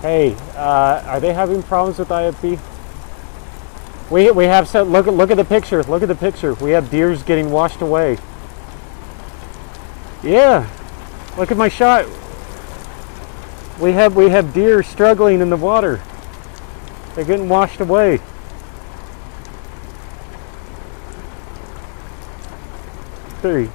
Hey, are they having problems with IFB? We have some, look at the picture. Look at the picture. We have deers getting washed away. Yeah, look at my shot. We have deer struggling in the water. They're getting washed away. Three.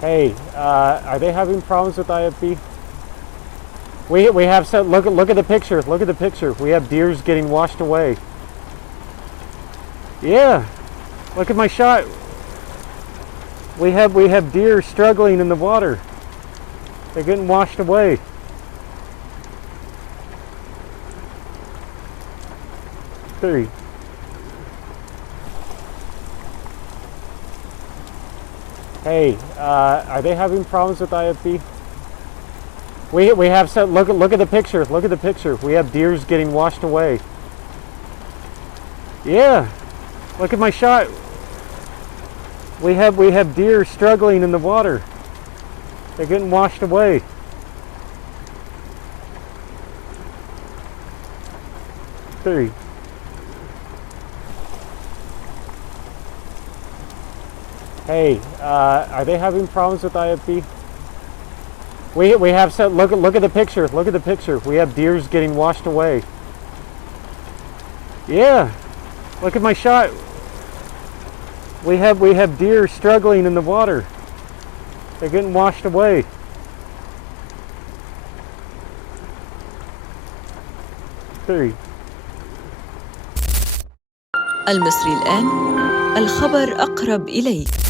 Hey, are they having problems with IFB? We have some, look at the picture. Look at the picture. We have deers getting washed away. Yeah, look at my shot. We have deer struggling in the water. They're getting washed away. Three. Hey, are they having problems with IFB? We have some, look at the picture. Look at the picture. We have deers getting washed away. Yeah, look at my shot. We have deer struggling in the water. They're getting washed away. Three. Hey, are they having problems with IFB? We have some, look at the picture. Look at the picture. We have deers getting washed away. Yeah, look at my shot. We have deer struggling in the water. They're getting washed away. Three. المصري الآن، الخبر أقرب إليك.